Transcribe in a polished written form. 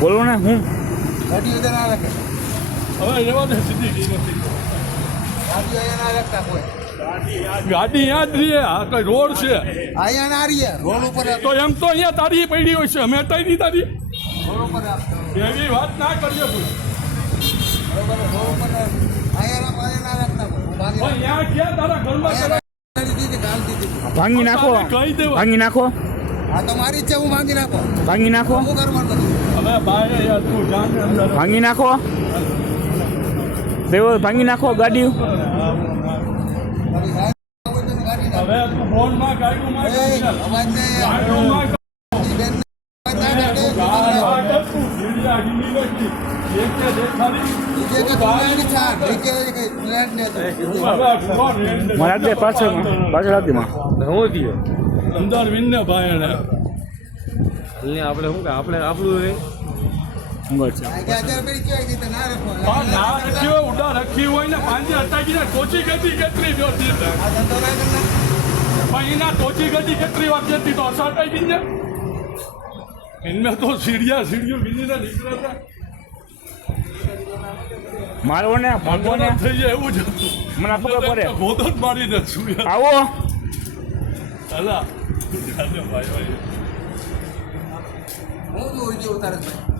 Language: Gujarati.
બોલો ને હું ગાડી યાદ રહીએ આ કઈ રોડ છે અહીંયા ના રહીએ રોડ ઉપર તો એમ તો અહીંયા તારી પડી હોય છે અમે હટાવી દી તારી રોડ ઉપર એવી વાત ના કરીએ કોઈ અહીંયા ના રાખતા અહીંયા ક્યાં તારા ઘરમાં ભાંગી નાખો કહી દેવા ભાંગી નાખો હા તો મારી જ છે હું ભાંગી નાખો ભાંગી નાખો શું કરવાનું બધું હવે ભાઈ યાર તું જાણ અંદર ભાંગી નાખો દેવો ભાંગી નાખો ગાડી હવે તું ફોનમાં ગાડીમાં અવાજ ને મારા દે પાછળ રાખી માં અંદર વિનને ભાઈ એને આપણે શું કે આપણે આપણું ના રખી હોય ઉડા રખી હોય ને પાંજે અટાકીને ટોચી ગતી કેટલી જોતી પણ એના ટોચી ગતી કેટલી વાર જતી તો અસર અટાકી ને इनमें तो सीढ़ियाँ गिनी ना निकला था મારો ને ભાગો ને થઈ જાય એવું જ મને ખબર પડે ગોદન મારીને છું આવો અલા ભાઈ હું જોઈ તારે